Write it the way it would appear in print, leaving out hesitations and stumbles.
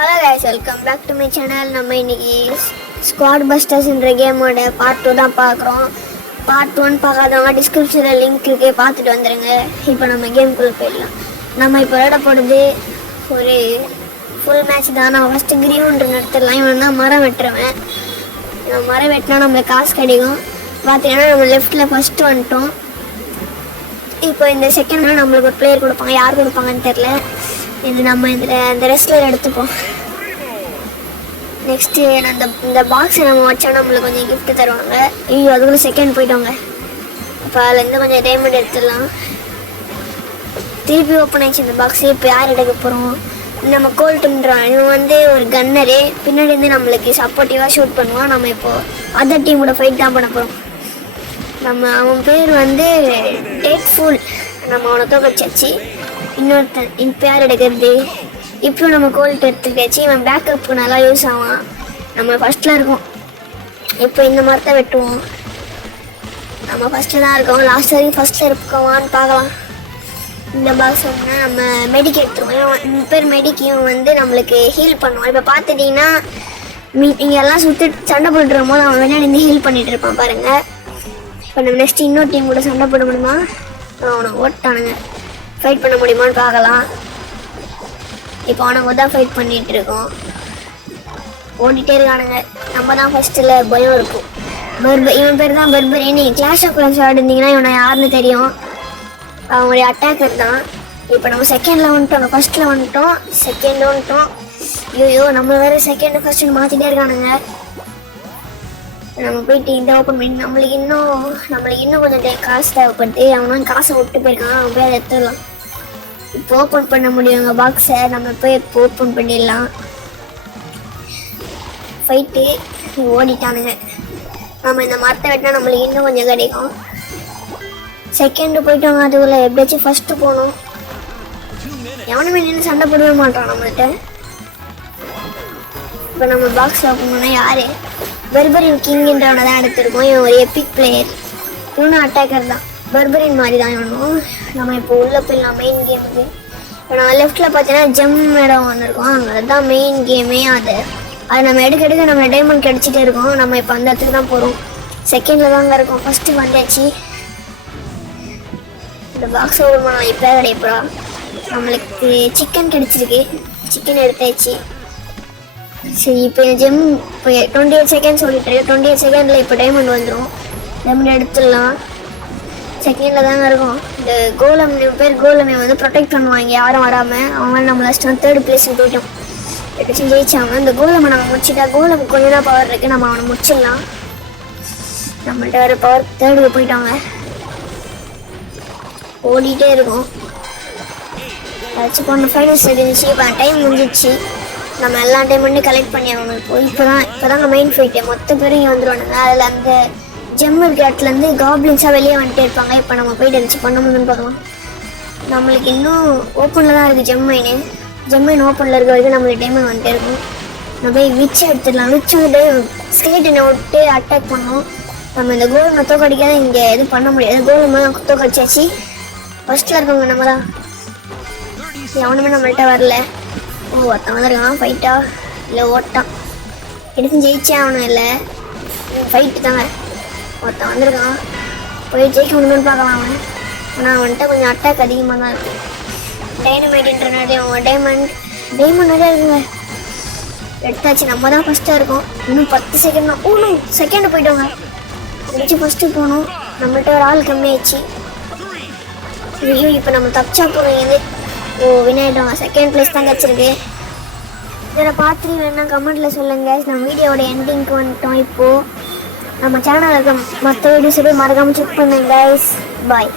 Hello guys, welcome back to my channel. நம்ம இன்னைக்கு squad பஸ்டர்ஸ்ன்ற கேமோட பார்ட் 2 தான் பார்க்குறோம். பார்ட் 1 பார்க்காதவங்க டிஸ்கிரிப்ஷனில் லிங்க் இருக்கே, பார்த்துட்டு வந்துடுங்க. இப்போ நம்ம கேமுக்குள்ளே போயிடலாம். நம்ம இப்போ விளையாட போகிறது ஒரு ஃபுல் மேட்ச் தான். நான் ஃபஸ்ட்டு கிரீவுன்ற நடத்திடலாம். இவன் தான் மரம் வெட்டுறவன். மரம் வெட்டினா நம்மளுக்கு காசு கிடைக்கும். பார்த்தீங்கன்னா நம்ம லெஃப்ட்டில் ஃபஸ்ட்டு வந்துட்டோம். இப்போ இந்த செகண்ட் நம்மளுக்கு ஒரு பிளேயர் கொடுப்பாங்க. யார் கொடுப்பாங்கன்னு தெரில. இது நம்ம இந்த ரெஸ்லர் எடுத்துப்போம். நெக்ஸ்ட்டு இந்த பாக்ஸை நம்ம வச்சா நம்மளுக்கு கொஞ்சம் கிஃப்ட் தருவாங்க. ஐயோ, அதுக்குள்ளே செகண்ட் போயிட்டோங்க. இப்போ அதுலேருந்து கொஞ்சம் டைமண்ட் எடுத்துடலாம். திருப்பி ஓப்பன் ஆயிடுச்சு இந்த பாக்ஸு. இப்போ யார் எடுக்க போகிறோம்? நம்ம கோல்ட்டுன்றான். இவன் ஒரு கன்னரு. பின்னாடி இருந்து நம்மளுக்கு சப்போர்ட்டிவாக ஷூட் பண்ணுவான். நம்ம இப்போது அதர் டீமோட ஃபைட் தான் பண்ண போகிறோம். அவன் பேர் டேட்ஃபுல். நம்ம அவனை தோக்கச்சாச்சு. இன்னொருத்தன் இப்போ யார் எடுக்கிறது? இப்போ நம்ம கோல்ட் எடுத்துக்காச்சு. இவன் பேக்கப்புக்கு நல்லா யூஸ் ஆவான். நம்ம ஃபஸ்ட்டில் இருக்கோம். இப்போ இந்த மாதிரி தான் வெட்டுவோம். நம்ம ஃபஸ்ட்டில் தான் இருக்கோம். லாஸ்ட் வரைக்கும் ஃபஸ்ட்டில் இருக்கோமான்னு பார்க்கலாம். இந்த பாக்ஸ் நம்ம மெடிக் எடுத்துருவோம். இவன் பேர் மெடிக். இவன் நம்மளுக்கு ஹீல் பண்ணுவான். இப்போ பார்த்துட்டிங்கன்னா இங்கே எல்லாம் சுற்றி சண்டை போட்டுருக்கும் போது அவன் விளையாடி இருந்து ஹீல் பண்ணிகிட்டு இருப்பான் பாருங்கள். இப்போ நம்ம நெக்ஸ்ட் இன்னொரு டீம் கூட சண்டை போட முடியுமா? அவனை ஓட்டானுங்க. ஃபைட் பண்ண முடியுமான்னு பார்க்கலாம். இப்போ அவனுங்க தான் ஃபைட் பண்ணிகிட்டு இருக்கோம். ஓடிட்டே இருக்கானுங்க. நம்ம தான் ஃபஸ்ட்டில் பயம் இருக்கும். இவன் பேர் தான் பர்பரி. நீங்கள் கிளாஷ் ஆஃப் கிளாஸ் ஆடிருந்தீங்கன்னா இவனை யாருன்னு தெரியும். அவனுடைய அட்டாக்கர் தான். இப்போ நம்ம செகண்டில் வந்துட்டோம். ஃபஸ்ட்டில் வந்துட்டோம். செகண்ட் வந்துட்டோம். ஐயோ, நம்ம வேறு செகண்டு ஃபஸ்ட்டு மாற்றிட்டே இருக்கானுங்க. நம்ம போயிட்டு இந்த ஓப்பன் பண்ணி நம்மளுக்கு இன்னும் கொஞ்சம் காசு தேவைப்பட்டு அவனும் காசை விட்டு போயிருக்கான். அவன் போய் அதை எடுத்துடலாம். இப்போ ஓப்பன் பண்ண முடியுங்க பாக்ஸை. நம்ம போய் இப்போ ஓப்பன் பண்ணிடலாம். ஃபைட்டு ஓடிட்டானுங்க. நம்ம இந்த மரத்தை வெட்டினா நம்மளுக்கு இன்னும் கொஞ்சம் கிடைக்கும். செகண்டு போயிட்டோங்க. அதுக்குள்ளே எப்படியாச்சும் ஃபஸ்ட்டு போகணும். எவனுமே நின்று சண்டை போடவே மாட்டான் நம்மள்கிட்ட. இப்போ நம்ம பாக்ஸில் ஓப்பன் பண்ணால் யார்? பர்பரின் கிங்ன்றவனை தான் எடுத்திருக்கோம். இவன் ஒரு எபிக் பிளேயர். இவனும் அட்டாக்கர் தான். பர்பரின் மாதிரி தான் இவனும். நம்ம இப்போ உள்ளே போயிடலாம் மெயின் கேமுக்கு. இப்போ நான் லெஃப்ட்டில் பார்த்தீங்கன்னா ஜெம் இடம் ஒன்று இருக்கும். அங்கே அதுதான் மெயின் கேமே. அது நம்ம எடுக்க நம்ம டைமண்ட் கிடச்சிட்டே இருக்கோம். நம்ம இப்போ அந்த இடத்துக்கு தான் போகிறோம். செகண்டில் தாங்க இருக்கோம். ஃபஸ்ட்டு வந்தாச்சு. இந்த பாக்ஸ் ஓப்பன் பண்ணலாம். இப்போ கிடைப்பா நம்மளுக்கு சிக்கன் கிடச்சிருக்கு. சிக்கன் எடுத்தாச்சு. சரி, இப்போ ஜெம் இப்போ 28 செகண்ட் சொல்லிட்டு 28 செகண்டில் இப்போ டைமண்ட் வந்துடும். டைமண்ட் எடுத்துடலாம். செகண்டில் தாங்க இருக்கும். இந்த கோலம் பேர் கோலமை ப்ரொடெக்ட் பண்ணுவாங்க யாரும் வராமல். அவங்க நம்ம லாஸ்ட்டு 3rd பிளேஸுக்கு போயிட்டோம். எப்படிச்சும் ஜெயிச்சாங்க. இந்த கோலமை நம்ம முடிச்சுட்டா கோலம் கொஞ்சம் தான் பவர் இருக்குது. நம்ம அவனை முடிச்சிடலாம். நம்மள்ட்ட வேறு பவர் 3rd போயிட்டாங்க. ஓடிட்டே இருக்கும். ஏதாச்சும் பொண்ணு ஃபைனல்ஸ் இருந்துச்சு. இப்போ டைம் முடிஞ்சிச்சு. நம்ம எல்லா டைமண்ட்டும் கலெக்ட் பண்ணி ஆகணும். இப்போதாங்க மெயின் ஃபைட்டு. மொத்த பேரும் இங்கே வந்துடுவானுங்க. அதில் அந்த ஜெம் இருக்கிற இடத்துலேருந்து காப்ளின்ஸாக வெளியே வந்துட்டே இருப்பாங்க. இப்போ நம்ம போயிட்டு இருந்துச்சு பண்ண முடியும்னு பார்க்கலாம். நம்மளுக்கு இன்னும் ஓப்பனில் தான் இருக்குது ஜெம்மைன் ஓப்பனில் இருக்க வரைக்கும் நம்மளுக்கு டைமண்ட் வந்துட்டே இருக்கும். நம்ம போய் விச் எடுத்துடலாம். விச் ஸ்கேட்டினை விட்டு அட்டாக் பண்ணோம். நம்ம இந்த கோல் தோக்கடிக்காத இங்கே எதுவும் பண்ண முடியாது. கோல் தோக்கடிச்சாச்சு. ஃபஸ்ட்டில் இருக்கவங்க நம்ம தான். எவனுமே நம்மள்கிட்ட வரல. ஒருத்தன் வந்துருக்கான். ஃபைட்டா இல்லை ஓட்டான்? எடுத்து ஜெயிச்சே அவனும் இல்லை. ஃபைட்டு தாங்க. ஒருத்தன் வந்திருக்கான். போய் ஜெயிக்க முடியும்னு பார்க்கலாம். ஆனால் அவன்கிட்ட கொஞ்சம் அட்டாக் அதிகமாக தான் இருக்குது. டைனமைட்ன்றனாலே அவன் டைமண்ட் நிறையா இருக்குங்க. எடுத்தாச்சு. நம்ம தான் ஃபஸ்ட்டாக இருக்கோம். இன்னும் 10 செகண்ட் தான். இன்னும் செகண்டு போயிட்டோங்க. முடிச்சு ஃபஸ்ட்டு போகணும். நம்மள்கிட்ட ஒரு ஆள் கம்மியாயிடுச்சு. ஐயோ, இப்போ நம்ம தப்பிச்சா போகிறோம். இது வினாயிட்டோம். செகண்ட் பிளேஸ் தான் கிடச்சிருக்கு. இதில் பார்த்து வேணா கமெண்ட்டில் சொல்லுங்கள். நம்ம வீடியோட எண்டிங்க்கு வந்துட்டோம். இப்போது நம்ம சேனலில் இருக்க மற்ற வீடியோஸ் மறக்காமல் செக் பண்ணுங்க கைஸ். பாய்.